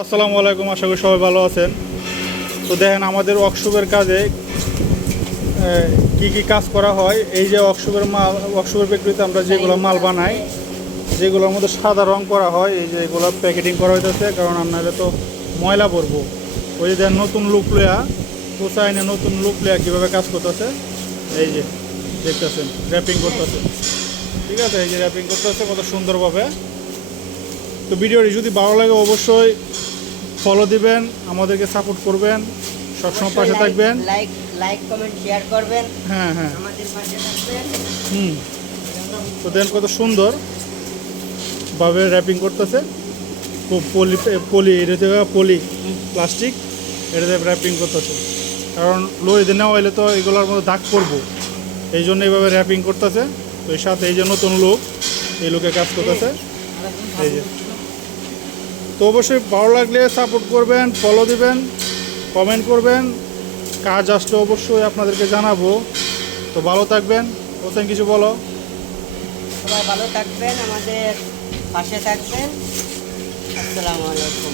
আসসালামু আলাইকুম, আশা করি সবাই ভালো আছেন। তো দেখেন আমাদের ওয়ার্কশপের কাজে কি কি কাজ করা হয়। এই যে ওয়ার্কশপের বিক্রিতে আমরা যেগুলো মাল বানাই, যেগুলোর মধ্যে সাদা রং করা হয়, এই যে এগুলো প্যাকেটিং করা হইতেছে, কারণ আপনারা তো ময়লা পড়বো। ওই যে দেখেন নতুন লুক লইয়া কোসাইনে নতুন লুক লইয়া কীভাবে কাজ করতেছে, এই যে দেখতেছেন র্যাপিং করতেছে। ঠিক আছে, এই যে র্যাপিং করতেছে কত সুন্দরভাবে। তো ভিডিওটি যদি ভালো লাগে অবশ্যই ফলো দিবেন, আমাদেরকে সাপোর্ট করবেন, সবসময় পাশে থাকবেন, লাইক কমেন্ট শেয়ার করবেন। হ্যাঁ হ্যাঁ আমাদের পাশে থাকবেন। তো দেন কত সুন্দর ভাবে র্যাপিং করতেছে। পলি পলি এটা থেকে পলি প্লাস্টিক এটাতে র্যাপিং করতেছে, কারণ লোহিতে নেওয়া হইলে তো এগুলোর মধ্যে দাগ পড়বো, এই জন্য এইভাবে র্যাপিং করতেছে। তো এর সাথে এই যে নতুন লোক, এই লোকে কাজ করতেছে এই যে। তো অবশ্যই ভালো লাগলে সাপোর্ট করবেন, ফলো দিবেন, কমেন্ট করবেন। কাজ আসলে অবশ্যই আপনাদেরকে জানাবো। তো ভালো থাকবেন। হোসেন কিছু বলো। সবাই ভালো থাকবেন, আমাদের পাশে থাকবেন। আসসালামু আলাইকুম।